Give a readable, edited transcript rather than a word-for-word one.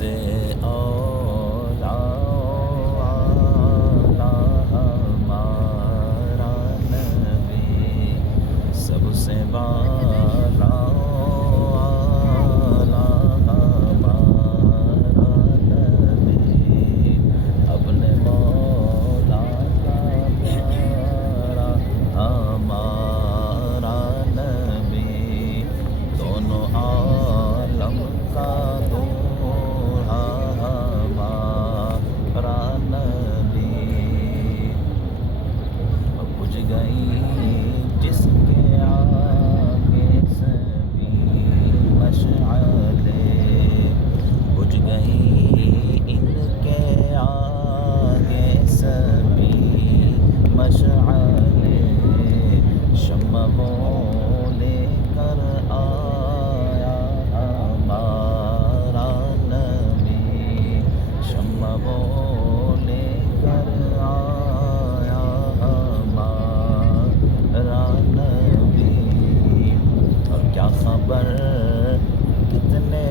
سے اولا اعلیٰ ہمارا نبی، سب سے بالا اعلیٰ ہمارا نبی، اپنے مولا کا پیارا ہمارا نبی، دونوں عالم کا دوحہ ہمارا نبی، بجھ گئی جس کے آگے سبھی مشعلیں، بجھ گئی ان کے آگے سبھی مشعلیں، شمع وہ لے کر آیا ہمارا نبی، شمع وہ لے کر آیا ہمارا نبی، اور کیا خبر کتنے